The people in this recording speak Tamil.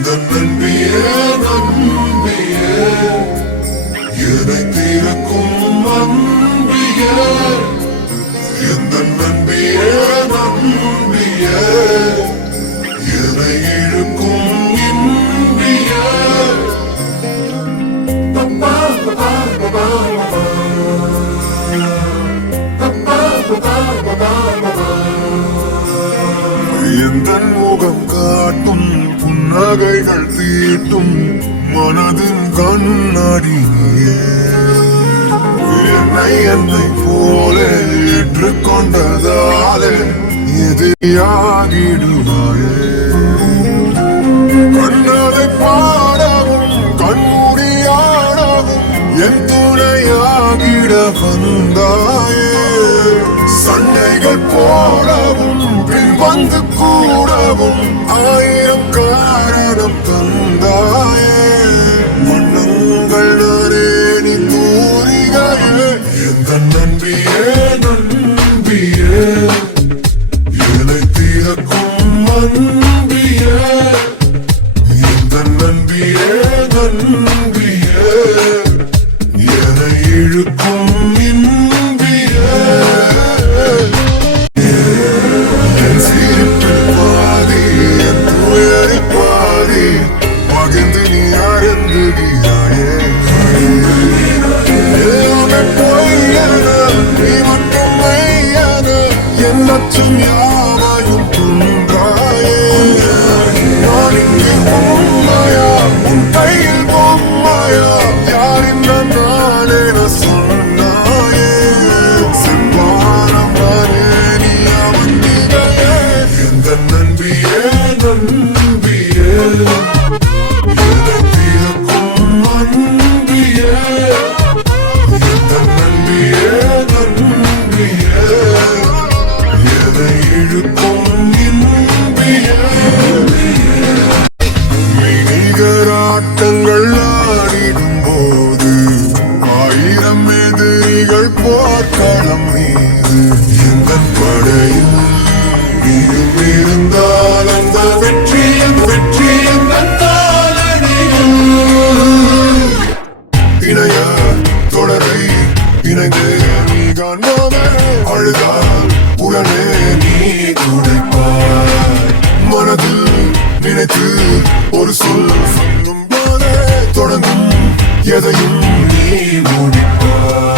நம்பியே நம்பியே என்னை தீர்க்கும் அன்பியே எந்த நம்பியே நம்பியே என்னை இழுக்கும் இன்பியே பப்பா பப்பா பப்பா பப்பா பப்பா பப்பா பப்பா எந்த முகம் காட்டும் புன்னகைகள் தீட்டும் மனதின் கண்ணாடியே என்னை போல ஏற்றுக்கொண்டதாலே எதிரியாகிடுவாயே கண்ணதை பாடவும் கண்மூடியாடவும் என் துணையாகிட வந்தாயே சண்டைகள் போடவும் பின் வந்து கூடவும் ஆயிரம் காரணம் தந்தாயே மன்னங்கள் நானே நீ தூரிகையே எந்த நம்பியே நம்பியே என்னை தீர்க்கும் அன்பியே எந்த நம்பியே நம்பியே என்னை இழுக்கும் இன்பியே என் சீற்றில் பாதி என் துயரில் பாதி பகிர்ந்து நீ அருந்துகிறாயே எல்லாமே பொய்யன நீ மட்டும் மெய்யன என் அச்சம் யாவையும் துன்றாயே நான் இங்கே உண்மையா உன் கையில் பொம்மையா யாரின் நாளே சொன்னாயே செவ்வாரம் வரே நீ அவந்திகையே எந்த நம்பியே நம்பியே என்னை தீர்க்கும் அன்பியே எந்த நம்பியே நம்பியே என்னை இழுக்கும் இன்பியே மெய்நிகராட்டங்கள் ஆடிடும் போது ஆயிரம் எதிரிகள் போர்க்களம் மீது எந்த படையில் நீயும் இருந்தால் அந்த வெற்றியின் நன்னாளடியில் இணைய தொடரை இணைந்து நீ காண்போமே அழுதால் உடனே நீ துடைப்பாய் மனதில் நினைத்து ஒரு சொல்லும் போதே தொடங்கும் எதையும் நீ முடிப்பாய்